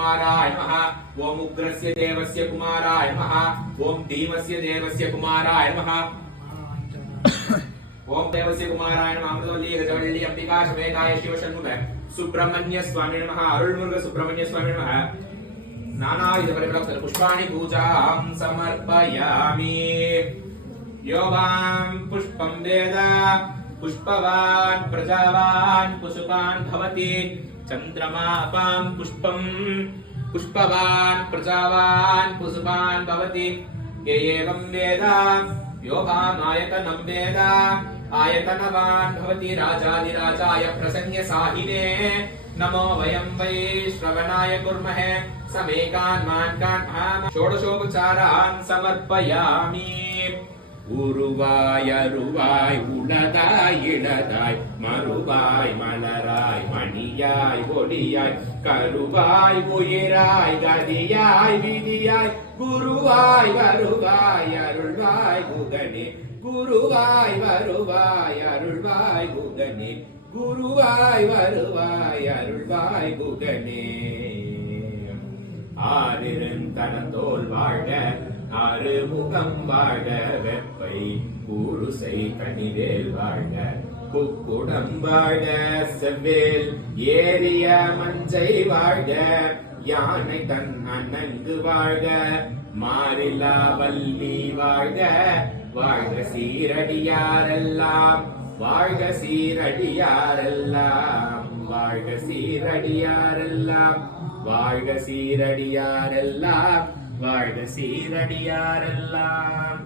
कुमाराय नमः ओम उग्रस्य देवस्य कुमाराय नमः ओम धीमस्य देवस्य कुमाराय नमः ओम देवस्य कुमाराय नमः अमृतवल्ली गजवल्ली अंबिका समेताय शिव षण्मुख सुब्रह्मण्य स्वामी नमः अरुळमुरुग सुब्रह्मण्य स्वामी नमः नानाविध परिमलयुक्त पुष्पाणि पूजां समर्पयामि योवां पुष्पं वेद पुष्पवान् प्रजावान् पुष्पान् भवति चन्द्रमापां पुष्पं पुष्पवान् प्रजावान् पुष्पान् भवति ये एवं वेद योगामायतनं वेद आयतनवान् भवति राजाधिराजाय प्रसन्नसाहिने नमो वयं वै श्रवणाय कुर्महे समेकान् षोडशोपचारान् समर्पयामि உருவாய் அருவாய் உளதாய் இளதாய் மறுவாய் மலராய் மணியாய் ஒளியாய் கருவாய் உயிராய் கதியாய் விதியாய் குருவாய் வருவாய் அருள்வாய் குகனே குருவாய் வருவாய் அருள்வாய் குகனே குருவாய் வருவாய் அருள்வாய் குகனே ஆறிருந்தனதோல் வாழ்க ஆறுமுகம் வாழ்க வெப்பை கூறுசை கனிவேல் வாழ்க குக்குடம் வாழ்க செவ்வேல் ஏரிய மஞ்சை வாழ்க யானை தன் அணங்கு வாழ்க மாறிலா வள்ளி வாழ்க வாழ்க சீரடியாரெல்லாம் வாழ்க சீரடியாரெல்லாம் வாழ்க சீரடியாரெல்லாம் வாழ்க சீரடியாரெல்லாம் வாழ்க சீரடியாரெல்லாம்